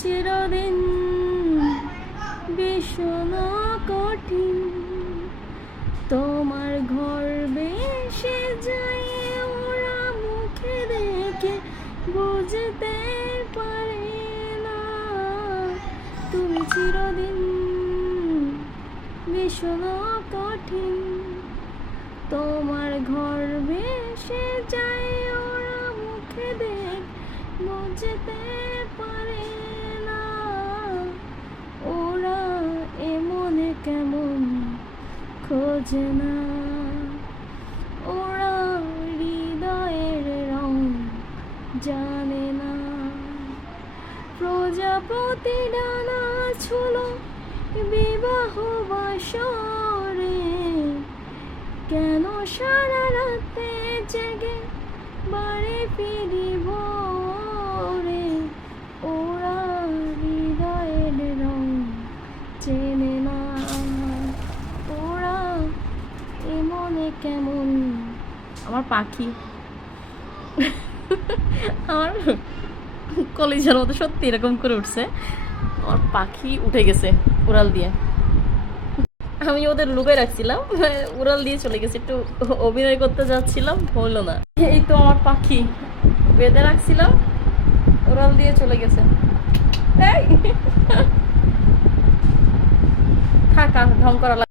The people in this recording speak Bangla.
চিরদিন ভীষণ কঠিন, তোমার ঘর বেশে যায় ওরা মুখে দেখে বুঝতে পারে না। তুমি চিরদিন ভীষণ কঠিন, তোমার ঘর ভেসে যায় ওরা মুখে দেখ বুঝতে পারে না। ওরা এমনে কেমন খোঁজে না, ওরা হৃদয়ের রং জানে না। প্রজাপতি ডানা ছুলো বিবাহ বাসরে, কেন সারা রাতে জেগে বাড়ি ফিরিব রে। ওরা হৃদয়ের রং চেনে না, ওরা এমনে কেমন। আমার পাখি আমার কলিজার মতো সত্যি এরকম করে উঠছে। আমার পাখি উঠে গেছে উড়াল দিয়ে, আমি ওদের লুকায় রাখছিলাম, উড়াল দিয়ে চলে গেছে। একটু অভিনয় করতে যাচ্ছিলাম, হলো না। এই তো আমার পাখি বেঁধে রাখছিলাম, উড়াল দিয়ে চলে গেছে। থাকা ঢং করা